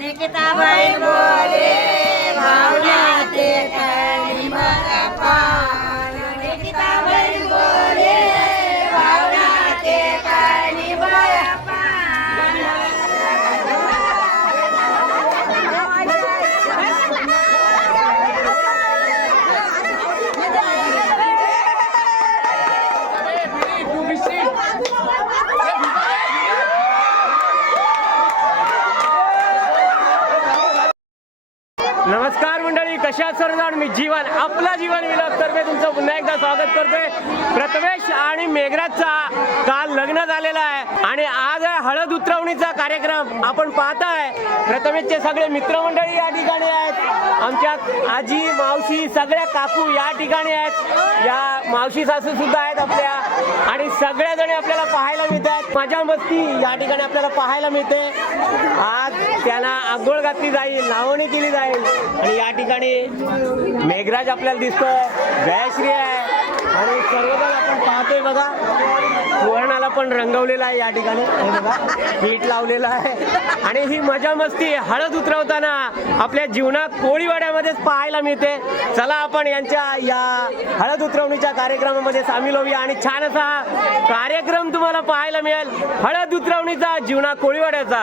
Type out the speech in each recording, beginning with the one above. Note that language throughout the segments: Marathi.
निकिताबाई बोले मंडळी कशा मी जीवन आपला जीवन विलास तर्फे तुमचं पुन्हा एकदा स्वागत करतोय. प्रथमेश आणि मेघराजचा काल लग्न झालेलं आहे. आणि आज आहे हळद उतरवणीचा कार्यक्रम. आपण पाहताय प्रथमेशचे सगळे मित्रमंडळी या ठिकाणी आहेत. आमच्या आजी मावशी सगळ्या काकू या ठिकाणी आहेत. या मावशी सासू सुद्धा आहेत आपल्या. आणि सगळ्या जणी आपल्याला पाहायला मिळतात. मजा मस्ती या ठिकाणी आपल्याला पाहायला मिळते. आज त्यांना आंघोळ घातली जाईल लावणी केली जाईल. आणि या ठिकाणी मेघराज आपल्याला दिसतोय. जयश्री आहे आणि सर्वजण आपण पाहतोय बघा. सुवर्णाला पण रंगवलेला आहे या ठिकाणी. हे बघा पीठ लावलेलं आहे. आणि ही मजा मस्ती हळद उतरवताना आपल्या जीवनात कोळीवाड्यामध्येच पाहायला मिळते. चला आपण यांच्या या हळद उतरवणीच्या कार्यक्रमामध्ये सामील होऊया. आणि छान असा कार्यक्रम तुम्हाला पाहायला मिळेल. हळद उतरवणीचा जीवना कोळीवाड्याचा.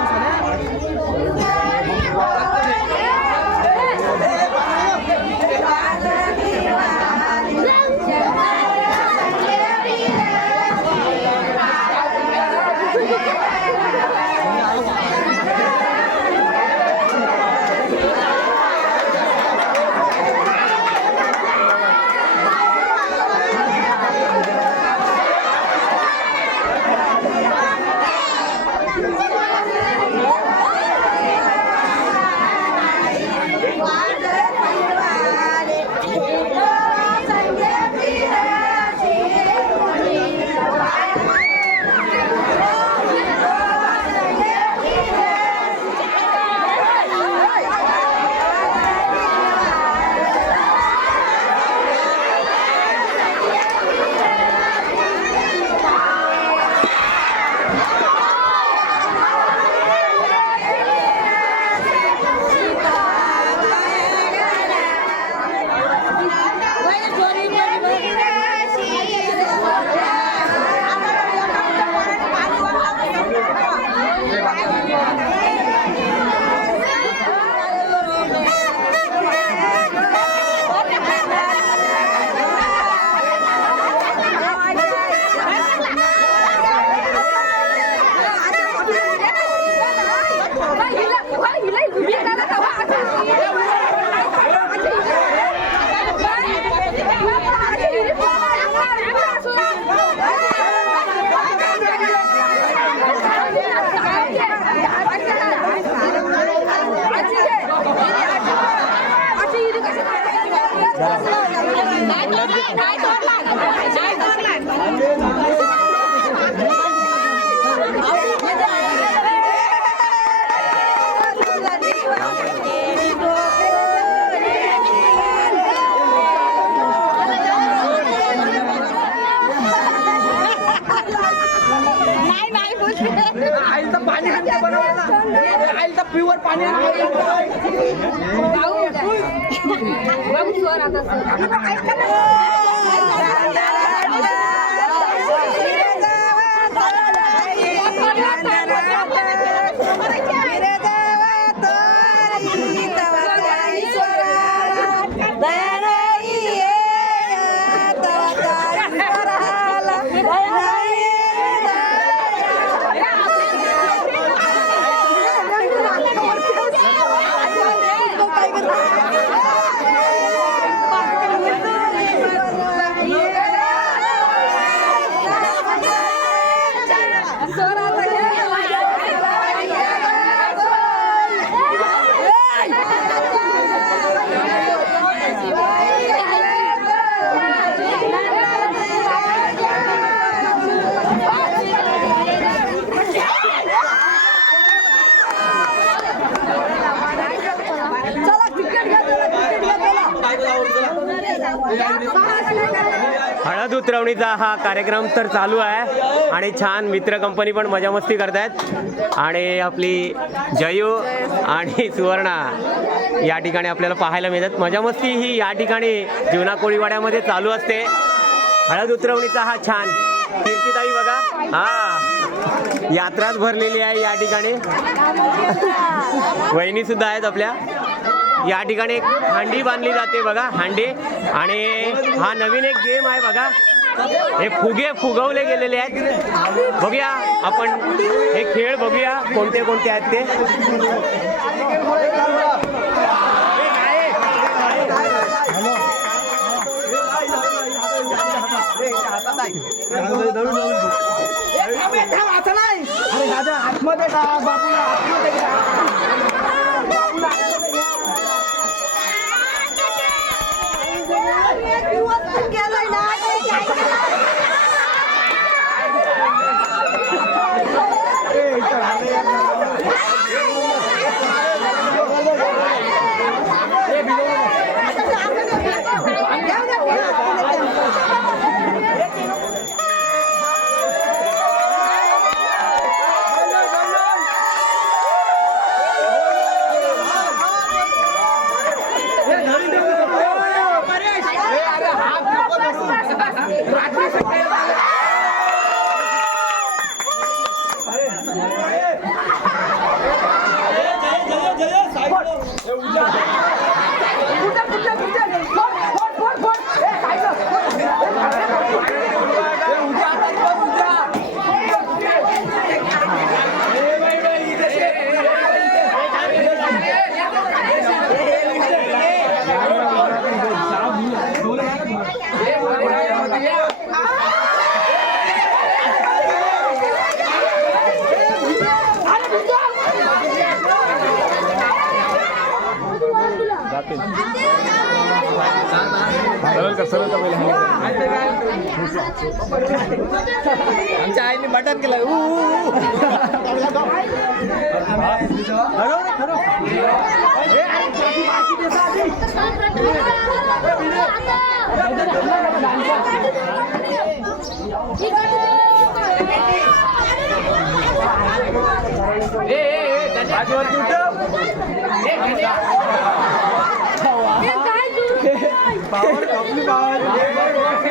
हळद उतरवणीचा हा कार्यक्रम तर चालू आहे. आणि छान मित्र कंपनी पण मजा मस्ती करतायत. आणि आपली जयू आणि सुवर्णा या ठिकाणी आपल्याला पाहायला मिळतात. मजा मस्ती ही या ठिकाणी जीवना कोळीवाड्यामध्ये चालू असते. हळद उतरवणीचा हा छान कीर्तीताई बघा. हा. यात्राच भरलेली आहे या ठिकाणी. वहिनी सुद्धा आहेत आपल्या. या ठिकाणी एक हांडी बांधली जाते बघा हांडी. आणि हा नवीन एक गेम आहे बघा. हे फुगे फुगवले गेलेले आहेत. बघूया आपण हे खेळ बघूया कोणते कोणते आहेत ते. आतमध्ये आमच्या आईने मटन केलं. काय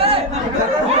Yeah.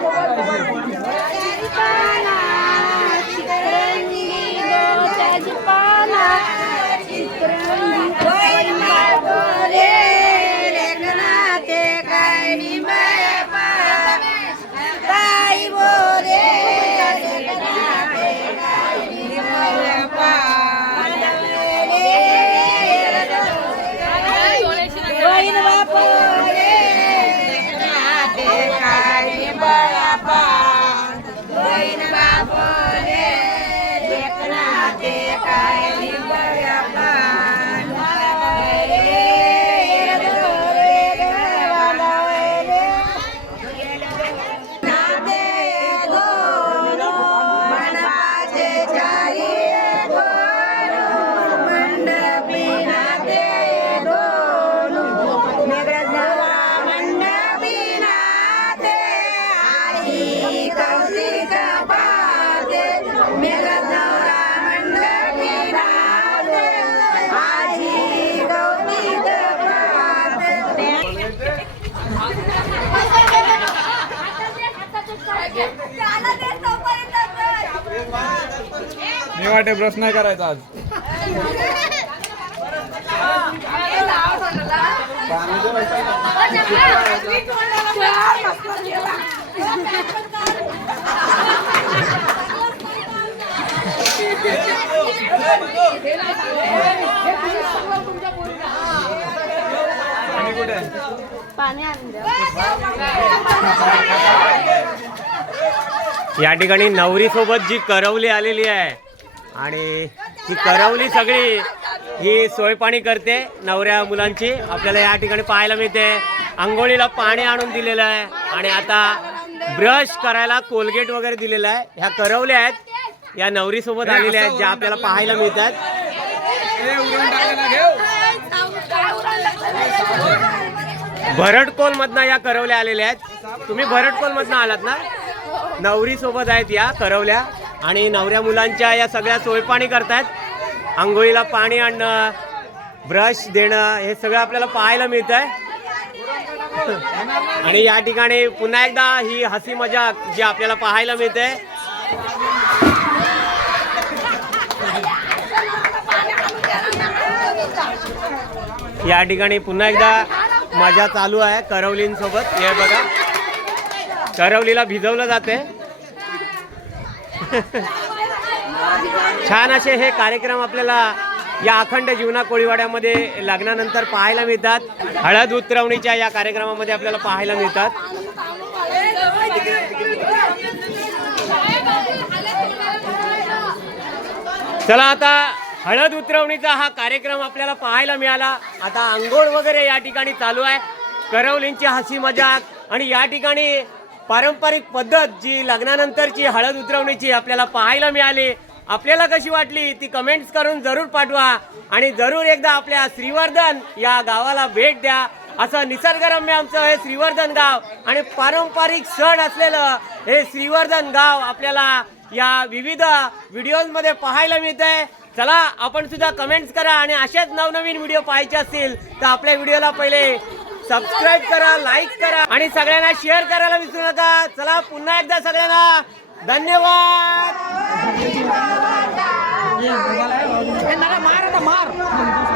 मी वाटे ब्रश नाही करायचा आज आणि कुठे आहे? या ठिकाणी नवरी सोबत जी करवली आलेली आहे आणि ही करवली सगळी ही सोयपाणी करते नवऱ्या मुलांची. आपल्याला या ठिकाणी पाहायला मिळते. आंघोळीला पाणी आणून दिलेलं आहे. आणि आता ब्रश करायला कोलगेट वगैरे दिलेलं आहे. ह्या करवल्या आहेत. या नवरी सोबत आलेल्या आहेत ज्या आपल्याला पाहायला मिळतात. भरटकोल मधनं या करवल्या आलेल्या आहेत. तुम्ही भरटकोल मधनं आलात ना? नवरी सोबत आहेत या करवल्या. आणि नवऱ्या मुलांच्या या सगळ्या सोयपाणी करतायत. आंघोळीला पाणी आणणं ब्रश देणं हे सगळं आपल्याला पाहायला मिळत आहे आणि या ठिकाणी पुन्हा एकदा ही हसी मजाक जी आपल्याला पाहायला मिळते. या ठिकाणी पुन्हा एकदा मजा चालू आहे करवलींसोबत. हे बघा. करवलीला भिजवलं जाते. छान असे हे कार्यक्रम आपल्याला या अखंड जीवना कोळीवाड्यामध्ये लग्नानंतर पाहायला मिळतात. हळद उतरवणीच्या या कार्यक्रमामध्ये आपल्याला पाहायला मिळतात. चला आता हळद उतरवणीचा हा कार्यक्रम आपल्याला पाहायला मिळाला. आता आंघोळ वगैरे या ठिकाणी चालू आहे. करवलींची हसी मजाक आणि या ठिकाणी पारंपरिक पद्धत जी लग्नानंतरची हळद उतरवण्याची आपल्याला पाहायला मिळाली. आपल्याला कशी वाटली? ती कमेंट्स करून जरूर पाठवा. आणि जरूर एकदा आपल्या श्रीवर्धन या गावाला भेट द्या. असं निसर्गरम्य आमचं हे श्रीवर्धन गाव आणि पारंपरिक सण असलेलं हे श्रीवर्धन गाव आपल्याला या विविध व्हिडिओमध्ये पाहायला मिळतंय. चला आपण सुद्धा कमेंट्स करा आणि असेच नवनवीन व्हिडिओ पाहायचे असतील तर आपल्या व्हिडिओला पहिले सबस्क्राईब करा लाईक करा आणि सगळ्यांना शेअर करायला विसरू नका. चला पुन्हा एकदा सगळ्यांना धन्यवाद. मार आता मार.